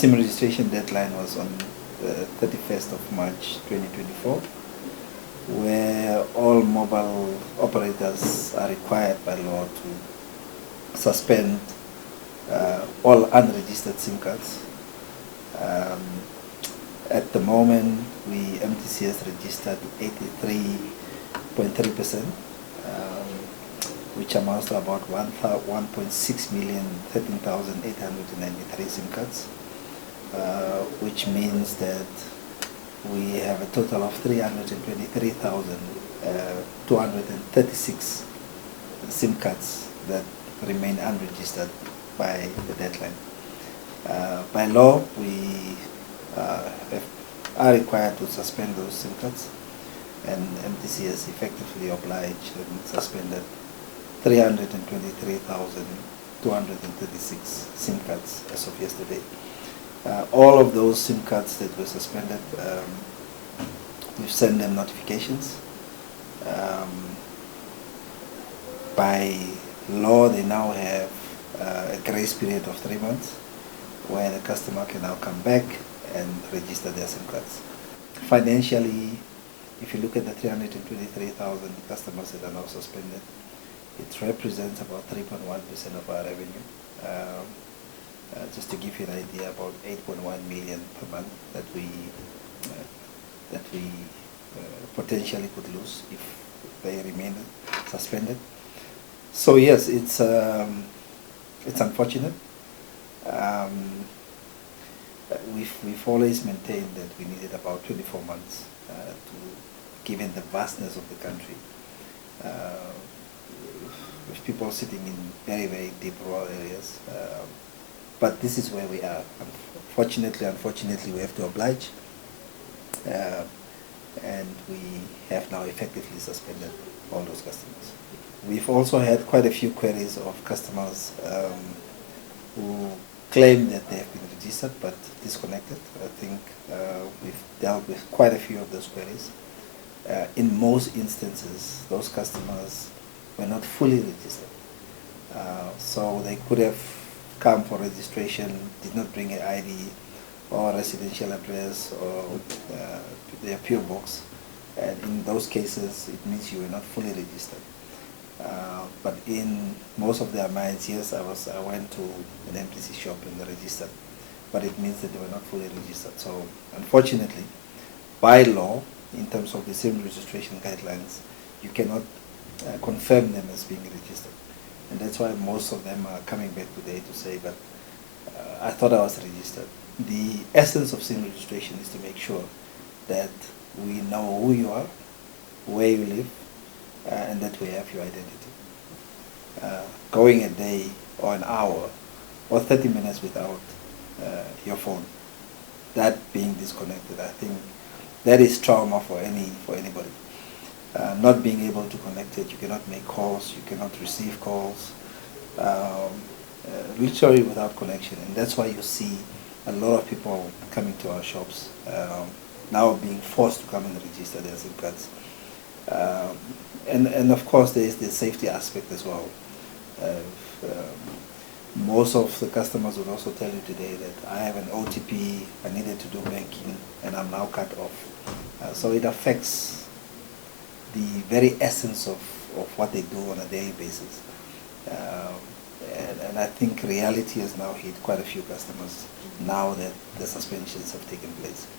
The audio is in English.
SIM registration deadline was on the 31st of March 2024, where all mobile operators are required by law to suspend all unregistered SIM cards. At the moment, MTC has registered 83.3%, which amounts to about 1.6 million, 13,893 SIM cards, which means that we have a total of 323,236 SIM cards that remain unregistered by the deadline. By law, we are required to suspend those SIM cards, and MTC has effectively obliged and suspended 323,236 SIM cards as of yesterday. All of those SIM cards that were suspended, we've sent them notifications. By law, they now have a grace period of 3 months where the customer can now come back and register their SIM cards. Financially, if you look at the 323,000 customers that are now suspended, it represents about 3.1% of our revenue. Just to give you an idea, about 8.1 million per month that we potentially could lose if they remain suspended. So yes, it's unfortunate. We've always maintained that we needed about 24 months given the vastness of the country, with people sitting in very, very deep rural areas. But this is where we are. Unfortunately, we have to oblige, and we have now effectively suspended all those customers. We've also had quite a few queries of customers who claim that they have been registered but disconnected. I think we've dealt with quite a few of those queries. In most instances, those customers were not fully registered. So they could have come for registration, did not bring an ID or residential address or their PO box, and in those cases it means you were not fully registered. But in most of their minds, yes, I went to an MTC shop and they registered, but it means that they were not fully registered. So unfortunately, by law, in terms of the SIM registration guidelines, you cannot confirm them as being registered. And that's why most of them are coming back today to say, but I thought I was registered. The essence of SIM registration is to make sure that we know who you are, where you live, and that we have your identity. Going a day or an hour or 30 minutes without your phone, that being disconnected, I think that is trauma for anybody. Not being able to connect it, you cannot make calls, you cannot receive calls, literally without connection. And that's why you see a lot of people coming to our shops now being forced to come and register their SIM cards. And of course there is the safety aspect as well. Most of the customers would also tell you today that I have an OTP, I needed to do banking, and I'm now cut off. So it affects the very essence of what they do on a daily basis. And I think reality has now hit quite a few customers now that the suspensions have taken place.